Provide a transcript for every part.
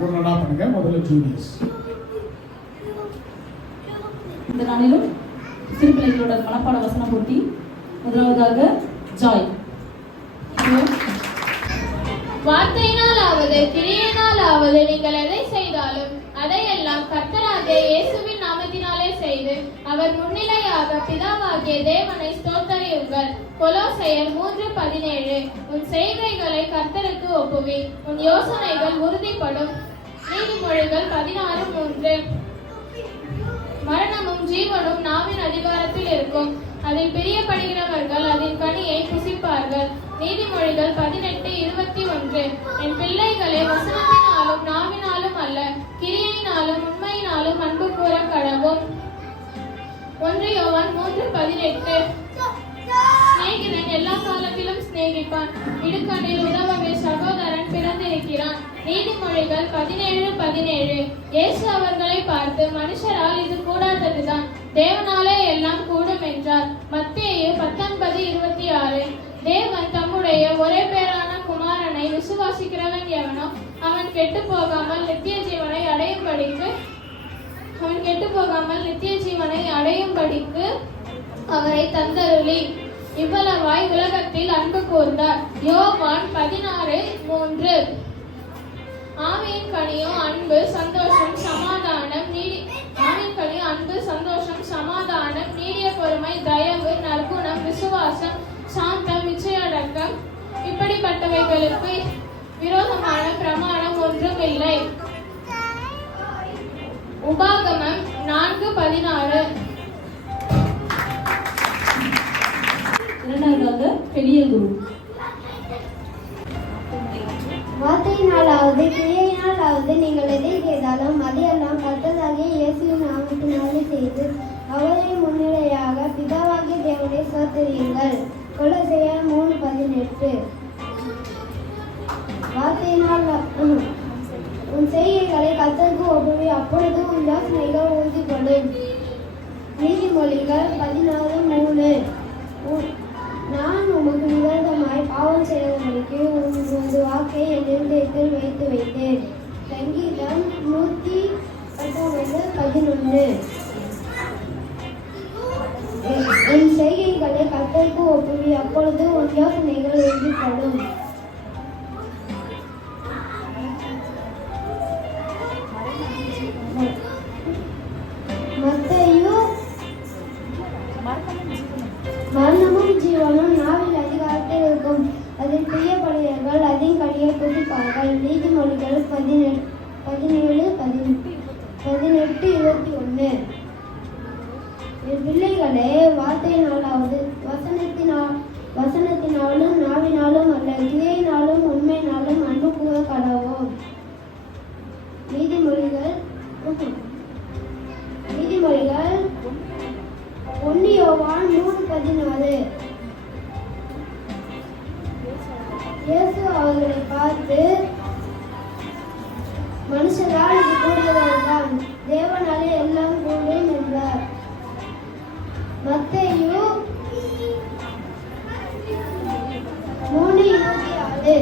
உடனடா பண்ணுங்க. முதல்ல ஜூனியர்ஸ். இந்த நாளிலும் சிறு பிள்ளைகளோட மனப்பாட வசனம் போட்டி. முதலாவதாக ஜாய். வார்த்தையினாலாவது கிரியையினாலாவது நீங்கள் எதை செய்தாலும் அதையெல்லாம் கர்த்தராகிய இயேசுவின் நாமத்தினாலே செய்து அவர் முன்னிலையாக பிதாவாகிய தேவனை ஸ்தோத்தரியுங்கள். கொலோசையர் 3:17. உன் செய்கைகளை கர்த்தருக்கு ஒப்புவி, உன் யோசனைகள் உறுதிப்படும். நீதிமொழிகள் 16:3. மரணமும் ஜீவனும் நாவின் அதிகாரத்தில் இருக்கும், அதில் பிரியப்படுகிறவர்கள் அதன் கனியை புசிப்பார்கள். நீதிமொழிகள் 18:21. என் பிள்ளைகளே, வசனத்தினாலும் நாவினாலும் அல்ல, கிரியையினாலும் உண்மையினாலும் அன்பு கூற கடவும். 1 யோவான் 3:18. சிநேகிதன் எல்லா காலத்திலும் சிநேகிப்பான், இடுக்கணில் உதவவே சகோதரன் பிறந்திருக்கிறான். நீதிமொழிகள் 17:17. இயேசு அவர்களை பார்த்து, மனுஷரால் இது கூடாததுதான், தேவனாலே எல்லாம் கூடும் என்றார். மத்தேயு 19:26. தேவன் தம்முடைய ஒரே பேரான குமாரனை விசுவாசிக்கிறவன் எவனோ அவன் கெட்டு போகாமல் நித்திய ஜீவனை அடையும்படிக்கு அவரை தந்தருளி இவ்வளவாய் உலகத்தில் அன்பு கூர்ந்தார். யோவான் 16:3. ஆவியின் கனியோ அன்பு, சந்தோஷம், சமாதானம், நீடிய பொறுமை, தயவு, நற்குணம், விசுவாசம், சாந்தம், இச்சையடக்கம். இப்படிப்பட்டவைகளுக்கு விரோதமான பிரமாணம் ஒன்றும் இல்லை. உபாகமம் 4:16. இரண்டாவதாக பெரிய குரு. வார்த்தையினாலாவது கிரியையினாலாவது நீங்கள் எதை செய்தாலும் அதையெல்லாம் கர்த்தராகிய இயேசுவின் நாமத்தினாலே செய்து அவரை முன்னிலையாக பிதாவாகிய தேவனை ஸ்தோத்திரியுங்கள். கொலோசையர் 3:18. வார்த்தையினால் உன் செய்கைகளை கர்த்தருக்கு ஒப்புவி, அப்பொழுது உன் யோசனைகள் உறுதிப்படும். நீதிமொழிகள் 16:3. நான் உமக்கு விரோதமாய் பாவம் செய்தவர்களுக்கு உமது வாக்கை என் இருதயத்தில் வைத்து வைத்தேன். சங்கீதம் 119:11. உன் செய்கைகளை கர்த்தருக்கு ஒப்புவி, அப்பொழுது உன் யோசனைகள் உறுதிப்படும். மத்தேயு மரணமும் ஜீவனும் நாவில் அதிகாரத்தில் இருக்கும், அதில் பிரியப்படுகிறவர்கள் அதன் கனியை புசிப்பார்கள். நீதிமொழிகள் 17:18-21. என் பிள்ளைகளே, வார்த்தையினாலாவது வசனத்தினாலும் நாவினாலும் அல்ல, கிரியையினாலும் உண்மையினாலும் அன்பு கூற கடவோம். நீதிமொழிகள் 1 யோவான் 3:14. இயேசு அவர்களை பார்த்து, மனுஷரால் இது கூடாததுதான், தேவனாலே எல்லாம் கூடும் என்றார். மத்தேயு 3:26.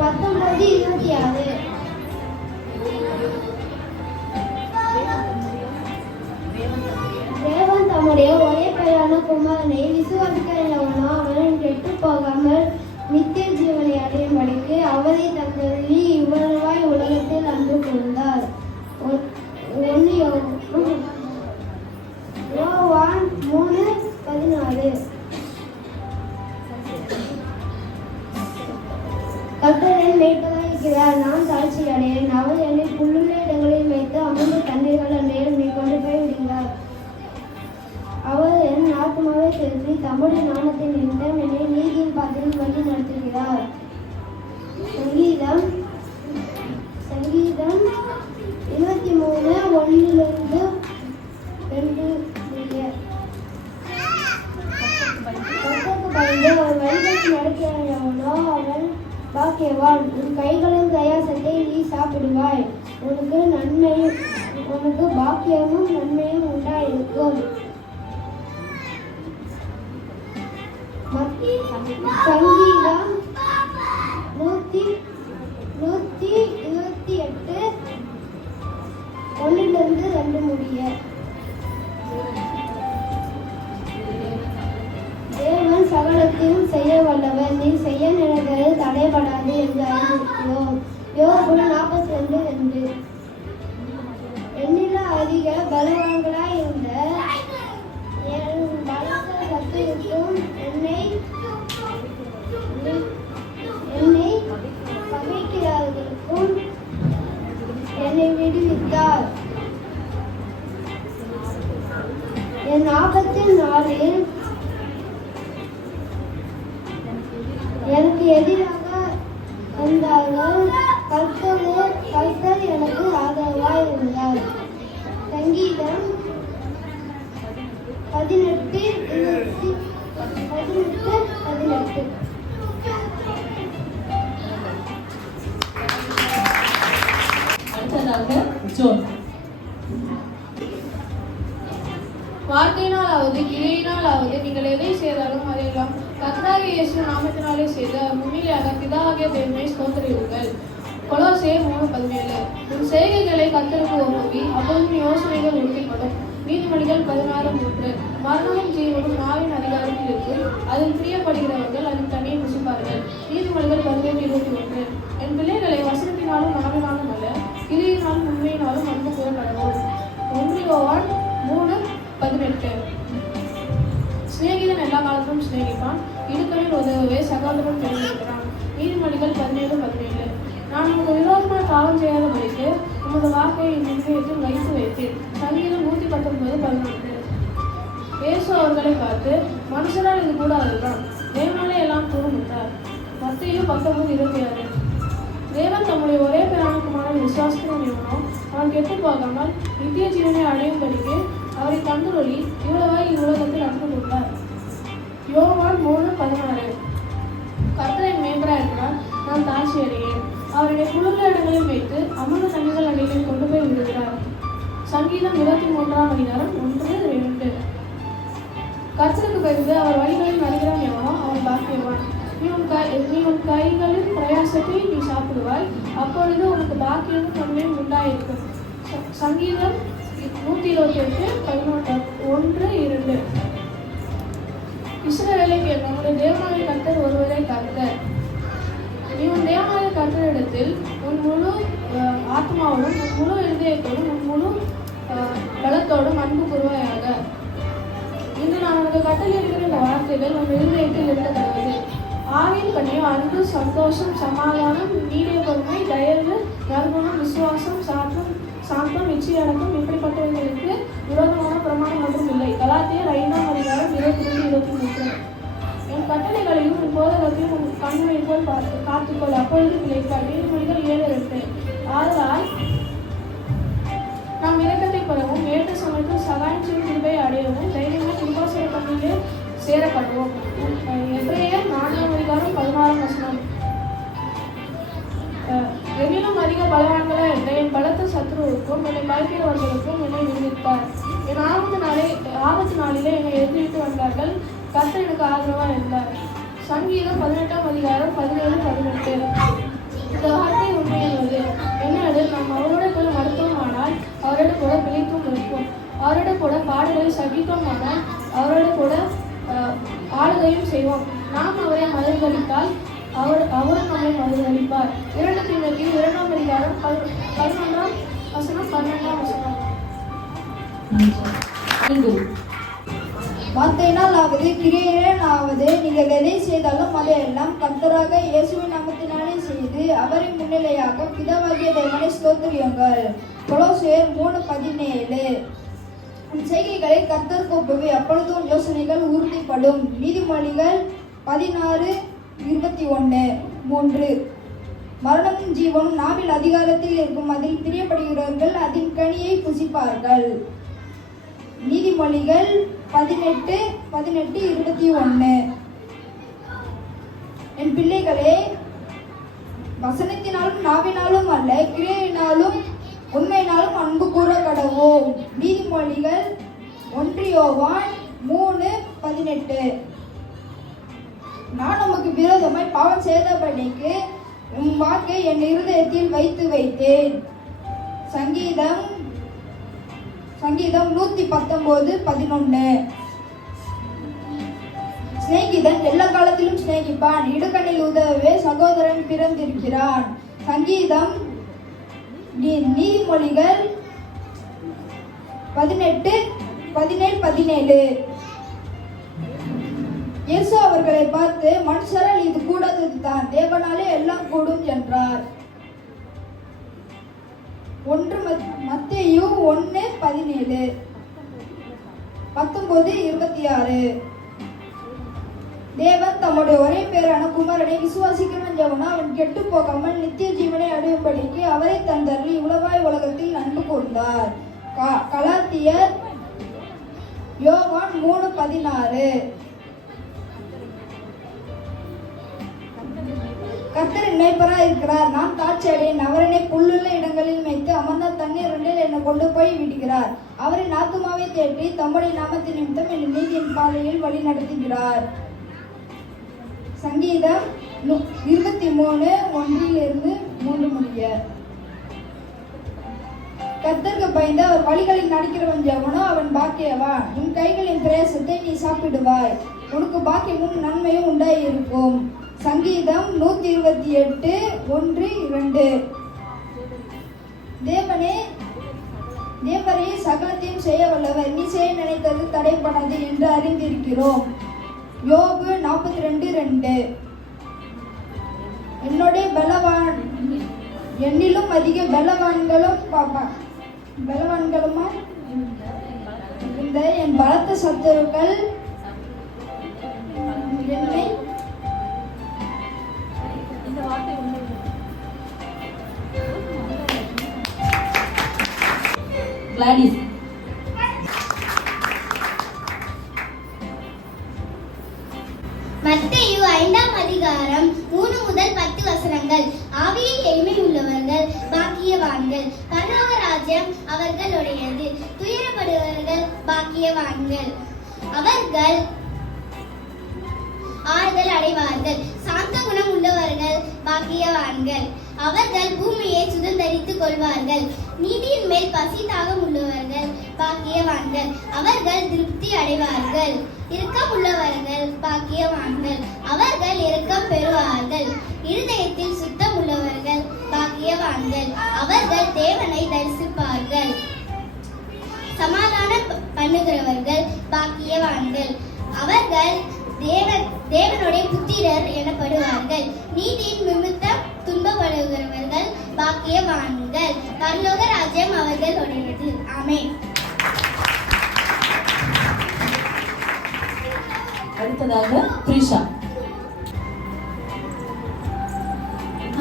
19:26. தேவன் தம்முடைய ஒரே பேரான குமாரனை விசுவாசிக்கிறவனோ அவன் கெட்டு போகாமல் நித்திய ஜீவனை அடையும்படிக்கு அவரை தந்தருளி இவ்வளவாய் உலகத்தில் அன்பு கூர்ந்தார். 1 யோவான் 3:16. கர்த்தர் என் மேய்ப்பராய் இருக்கிறார், நான் தாழ்ச்சி அடையேன். அவர் என்னை புல்லுள்ள இடங்களில் வைத்து அமர்ந்த தண்ணீர்கள் மேல் நீ கொண்டு போய் விடுகிறார். அவர் என் ஆத்மாவை திருத்தி தம்முடைய நாமத்தின் நிமித்தம் என்னை நீதியின் பாதையில் வழி நடத்துகிறார். சங்கீதம் 23:1-2. கர்த்தருக்கு பயந்து அவர் வழிகளில் நடக்கிறவனோ அவன் பாக்கியவான். உன் கைகளின் பிரயாசத்தை நீ சாப்பிடுவாய், உனக்கு பாக்கியமும் நன்மையும் உண்டாயிருக்கும். சங்கீதம் 119:1. கூடாது என்று அறிந்திருக்கிறோம். யோபு 42:2. என்னில அதிக பலவான்களாய் இருந்த என் பலத்த சத்துருக்கும் என்னை பகைக்கிறார்களுக்கும் என்னை விடுவித்தார். என் ஆபத்தின் நாளில் எனக்கு எதிராக வந்தார்கள். கர்த்தர் எனக்கு ஆதரவாய் இருந்தார். சங்கீதம் 18:18. அடுத்ததாக ஜோன். வார்த்தையினாலாவது கிரியினாலாவது நீங்கள் எதை செய்தாலும் அதையெல்லாம் கர்த்தராகிய இயேசு நாமத்தினாலே செய்து முன்னிலையாக பிதாவாகிய தேவனை ஸ்தோத்திரியுங்கள். கொலோசியர் 3:17. உன் செய்கைகளை கர்த்தருக்கு ஒப்புவி, அப்பொழுது உன் யோசனைகள் உறுதிப்படும். நீதிமொழிகள் 16:3. மரணமும் ஜீவனும் நாவின் அதிகாரத்தில் இருக்கும், அதில் பிரியப்படுகிறவர்கள் அதில் தனியை புசிப்பார்கள். நீதிமொழிகள் 18:21. என் பிள்ளைகளை வசனத்தினாலும் நாவினாலும் அல்ல, கிரியினாலும் உண்மையினாலும் அன்பு கூற கடவுள். 1 யோவான் 3:18. சிநேகிதன் எல்லா காலத்திலும் சிநேகிப்பான், இடுக்கணில் உதவவே சகோதரன் தெரிவிக்கிறான். நீதிமொழிகள் 17:17. நான் உமக்கு விரோதமாக பாவம் செய்யாதபடிக்கு உமது வாக்கை என் இதயத்தில் வைத்து வைத்தேன். சங்கீதம் 119:14. இயேசு அவர்களை பார்த்து, மனுஷரால் இது கூடாதுதான், தேவனாலே எல்லாம் கூறும் என்றார். மத்தேயு 19:26. தேவன் தம்முடைய ஒரே பிராணக்குமான விசுவாசத்தின் எவனோ அவன் கெட்டு போகாமல் நித்திய ஜீவனை அடையும்படிக்கு அவரை தந்துள்ளி இவ்வளவாய் இவ்வுலகத்தில் அன்பு கொண்டார். யோவான் 3:16. கர்த்தரை மேம்பராக இருக்கிறார், நான் தாழ்ச்சி அடையேன். அவருடைய குழுந்த இடங்களில் வைத்து அமர்ந்த தண்ணிகள் அடையில் கொண்டு போய் விடுகிறார். சங்கீதம் 23:1-2. கர்த்தருக்கு பயந்து அவர் வழிகளில் வருகிறான் எவனோ அவன் பாக்கியவான். நீ உன் கைகளின் பிரயாசத்தை நீ சாப்பிடுவாய், அப்பொழுது உனக்கு பாக்கியமும் நன்மையும் உண்டாயிருக்கும். சங்கீதம் 128:1-2. இஸ்ரவேலை கேள், நம்முடைய தேவனாகிய கர்த்தர் ஒருவரை கர்த்தர். நீ உன் தேவனாகிய கர்த்தரிடத்தில் உன் முழு ஆத்மாவோடும் உன் முழு இருதயத்தோடும் உன் முழு பலத்தோடும் அன்பு கூறுவாயாக. இன்று நான் உனக்கு கட்டளையிடுகிற இந்த வார்த்தைகள் உன் இருதயத்தில் இருக்க தருவது. ஆவின் கனியோ அன்பு, சந்தோஷம், சமாதானம், நீடிய பொறுமை, தயவு, நற்குணம், விசுவாசம், சாந்தம், இச்சையடக்கம், இப்படிப்பட்டவர்களுக்கு விரோதமான பிரமாணம் ஒன்றும் இல்லை. கலாத்தியர் 5:22-23. என் கட்டளைகளையும் உன் போதகத்தையும் உன் கண்களை போல் காத்துக்கொள், அப்பொழுது பிழைப்பாய். நீதிமொழிகள் 7:8. ஆதலால் நாம் இரக்கத்தை பெறவும் ஏற்ற சமயத்தில் சகாயம் செய்யும் கிருபையை அடையவும் தைரியமாக கிருபாசன பணியிலே சேரப்படுவோம். எபிரேயர் 4:16. எனினும் அதிக பலவான்களா என்ற என் பலத்த சத்ருவுக்கும் என்னை பயக்கிறவர்களுக்கும் என்னை விடுவித்தார். என் ஆபத்து நாளிலே என்னை எதிர்த்து வந்தார்கள், கர்த்தர் எனக்கு ஆதரவாக இருந்தார். சங்கீதம் 18:17-18. இந்த வார்த்தை உண்மையானது. என்னிடம் நாம் அவரோட கூட மருத்துவமானால் அவரோட கூட பிழைத்தும் இருப்போம், அவரோட கூட பாடுகளை சகித்தோமானால் அவரோட கூட ஆளுகையும் செய்வோம். நாம் அவரை மறுதளித்தால் அவரும் நம்மை மறுதளிப்பார். 2 தீமோத்தேயு 2:11-12. வார்த்தையினாலாவது கிரியையினாலாவது நீங்கள் எதை செய்தாலும் அதையெல்லாம் கர்த்தராக இயேசுவின் நாமத்தினாலே செய்து அவரை முன்னிலையாக பிதாவாகிய தேவனை ஸ்தோத்திரியுங்கள். கொலோசியர் 3:17. உன் செய்கைகளை கர்த்தருக்கு ஒப்புவி, அப்பொழுது உன் யோசனைகள் உறுதிப்படும். நீதிமொழிகள் 16:21-3. மரணமும் ஜீவனும் நாவில் அதிகாரத்தில் இருக்கும், அதில் பிரியப்படுகிறவர்கள் அதன் கனியை புசிப்பார்கள். நீதிமொழிகள் 18:21. என் பிள்ளைகளே, வசனத்தினாலும் நாவினாலும் அல்ல, கிரியையினாலும் உண்மையினாலும் அன்பு கூற கடவோம். நீதிமொழிகள் 1 யோவான் 3:18. நான் உமக்கு விரோதமாய் பாவம் செய்தபடிக்கு உன் வாக்கை என் இருதயத்தில் வைத்து வைத்தேன். சங்கீதம் 119:11. சிநேகிதன் எல்லா காலத்திலும் சிநேகிப்பான். இடுக்கண்ணில் உதவவே சகோதரன் பிறந்திருக்கிறான். சங்கீதம் நீதிமொழிகள் 18:17. இயேசு அவர்களை பார்த்து, மனுஷரால் இது கூடாதது தான், தேவனாலே எல்லாம் கூடும் என்றார். மத்தேயு 1:17, 19:26. தேவன் தம்முடைய ஒரே பேரான குமாரனை விசுவாசிக்கிறவன் எவனோ அவன் கெட்டு போகாமல் நித்திய ஜீவனை அடையும்படிக்கு அவரை தந்தருளி இவ்வளவாய் உலகத்தில் அன்பு கூர்ந்தார். கலாத்தியர் யோவான் 3:16. கர்த்தர் என் மேய்ப்பராய் இருக்கிறார், நான் தாட்சி அடையேன். அவர் என்னை புல்லுள்ள இடங்களில் மேய்த்து அமர்ந்த தண்ணீர் ரெண்டில் என்னை கொண்டு போய் விடுகிறார். அவரின் ஆத்துமாவை தேற்றி தம்முடைய நாமத்தின் நிமித்தம் என் நீதியின் பாதையில் வழி நடத்துகிறார். சங்கீதம் 23:1-3 கர்த்தருக்கு பயந்து அவர் வழிகளில் நடக்கிறவன் எவனோ அவன் பாக்கியவான். உன் கைகளின் பிரயாசத்தை நீ சாப்பிடுவாய், உனக்கு பாக்கியமும் நன்மையும் உண்டாயிருக்கும். சங்கீதம் 128:1-2. தேவரே சகலத்தையும் செய்ய வல்லவர், நீ செய்ய நினைத்தது தடைப்படாது என்று அறிந்திருக்கிறோம். யோபு 42:2. என்னிலும் அதிக பலவான்களுமா இந்த என் பலத்த சத்துருக்கள் என்னை கிளாடிஸ். மத்தேயு 5:3-10. ஆவியில் எளிமை உள்ளவர்கள் பாக்கியவான்கள், பரலோக ராஜ்யம் அவர்களுடையது. துயரப்படுபவர்கள் பாக்கியவான்கள், அவர்கள் ஆறுதல் அடைவார்கள். சாந்த குணம் உள்ளவர்கள் பாக்கியவான்கள், அவர்கள் பூமியை சுதந்தரித்துக் கொள்வார்கள். நீதியின் மேல் பசி தாகம் உள்ளவர்கள் பாக்கியவான்கள், அவர்கள் திருப்தி அடைவார்கள். இரக்கம் உள்ளவர்கள் பாக்கியவான்கள், அவர்கள் இரக்கம் பெறுவார்கள். இருதயத்தில் சுத்தம் உள்ளவர்கள் பாக்கியவான்கள், அவர்கள் தேவனை தரிசிப்பார்கள். சமாதானம் பண்ணுகிறவர்கள் பாக்கியவான்கள், அவர்கள் தேவனுடைய புத்திரர் எனப்படுவார்கள். நீதியின் நிமித்தம் துன்பப்படுகிறவர்கள் பாக்கியவான்கள், பரலோக ராஜ்யம் அவர்களுடையது. ஆமென். அடுத்ததாக பிரிஷா.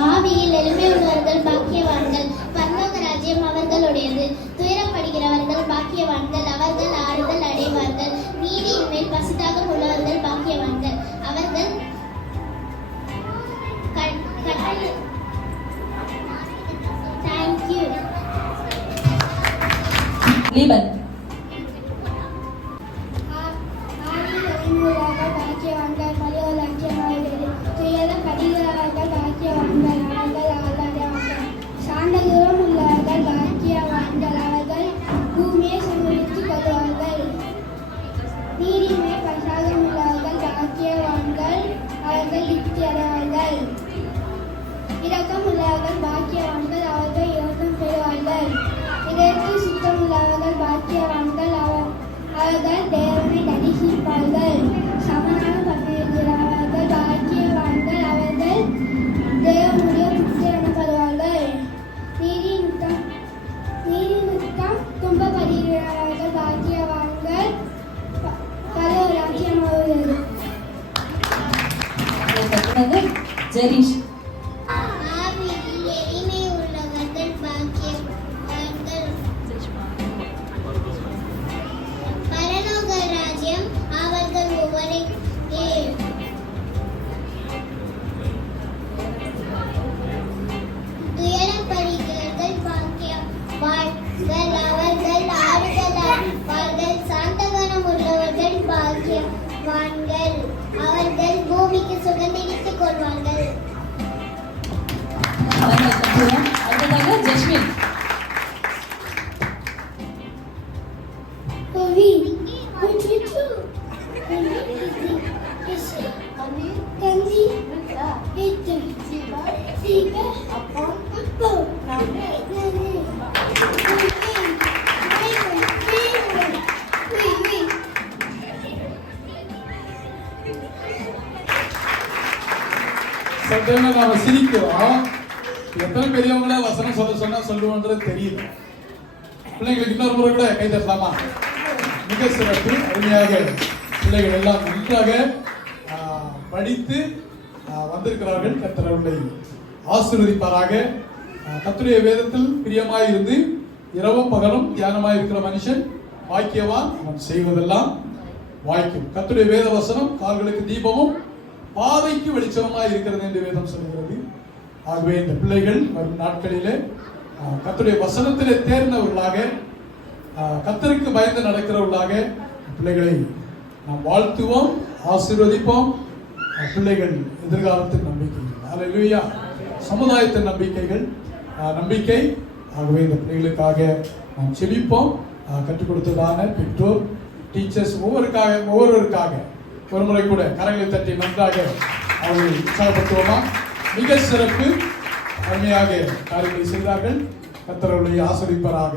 ஆவியில் எளிமை உள்ளவர்கள் பாக்கியவான்கள், பரலோக ராஜ்யம் அவர்களுடையது. துயரப்படுகிறவர்கள் பாக்கியவான்கள், அவர்கள் ஆறுதல் அடைவார்கள். நீதியின் மேல் பசிதாகம் உள்ளவர்கள் பாக்கியவான்கள், அவர்கள் தேங்க்யூ. லீபன். பாக்கியவான்கள், பரலோக ராஜ்யம் அவர்களுடையது. துயரப்படுகிறவர்கள் பாக்கியவான்கள், அவர்கள் ஆளாதவர்கள். சாந்த குணம் உள்ளவர்கள் பாக்கியவான்கள், அவர்கள் பூமியை சுதந்தரித்துக் கொள்வார்கள். நீதிமை பசாகம் உள்ளவர்கள் பாக்கியவான்கள், அவர்கள் திருப்தி அடைவார்கள். இரக்கம் உள்ளவர்கள் பாக்கியவான்கள், அவர்கள் இரக்கம் பெறுவார்கள். இதயத்தில் சுத்தம் உள்ளவர்கள் பாக்கியவான்கள், அவர்கள் தேவனை தரிசிப்பார்கள். சமாதானம் பண்ணுகிறவர்கள் பாக்கியவான்கள், அவர்கள் தேவனுடைய புத்திரர் எனப்படுவார்கள். நீதி நிமித்தம் துன்பப்படுகிறவர்கள் பாக்கியவான்கள், பரலோக ராஜ்யம் அவர்களுடையது. ஜெரீஷ். ஆவியில் எளிமை உள்ளவர்கள் பாக்கியவான்கள், பரலோக ராஜ்யம் அவர்களுடையது. துயரப்படுகிறவர்கள் பாக்கியவான்கள், அவர்கள் ஆறுதல் அடைவார்கள். சாந்த குணம் உள்ளவர்கள் பாக்கியவான்கள், அவர்கள் பூமிக்கு சுதந்தரித்துக் கொள்வார்கள். அடுத்ததாக Jasmine. Hurry, what you do? Hurry, பார்த்தீங்கன்னா நாம சிரிக்கிறோம். எத்தனை பெரியவங்கள வசனம் சொன்னா சொல்லுவோன்றது தெரியல. பிள்ளைங்களுக்கு இன்னொரு முறை கூட கை தட்டலாமா? மிக சிறப்பு, அருமையாக பிள்ளைகள் எல்லாம் நன்றாக படித்து வந்திருக்கிறார்கள். கர்த்தர் அவர்களை ஆசீர்வதிப்பாராக. கர்த்தருடைய வேதத்தில் பிரியமாய் இருந்து இரவும் பகலும் தியானமாய் இருக்கிற மனுஷன் பாக்கியவான், அவன் செய்வதெல்லாம் வாய்க்கும். கர்த்தருடைய வேத வசனம் கால்களுக்கு தீபமும் பாதைக்கு வெளிச்சமாய் இருக்கிறது என்று வேதம் சொல்கிறது. ஆகவே இந்த பிள்ளைகள் வரும் நாட்களிலே கர்த்தருடைய வசனத்திலே தேர்ந்தவர்களாக, கர்த்தருக்கு பயந்து நடக்கிறவர்களாக பிள்ளைகளை நாம் வாழ்த்துவோம், ஆசீர்வதிப்போம். பிள்ளைகள் எதிர்காலத்தின் நம்பிக்கைகள், அல்லேலூயா, சமுதாயத்தின் நம்பிக்கைகள், நம்பிக்கை. ஆகவே இந்த பிள்ளைகளுக்காக நாம் செபிப்போம். கற்றுக் கொடுத்ததான பெற்றோர், டீச்சர்ஸ் ஒவ்வொருவருக்காக ஒரு முறை கூட கரங்களை தட்டி நன்றாக அவர்களை உற்சாகப்படுத்துவோமா? மிக சிறப்பு, அருமையாக காரியங்களை செய்தார்கள். கர்த்தர் அவர்களை ஆசீர்வதிப்பாராக.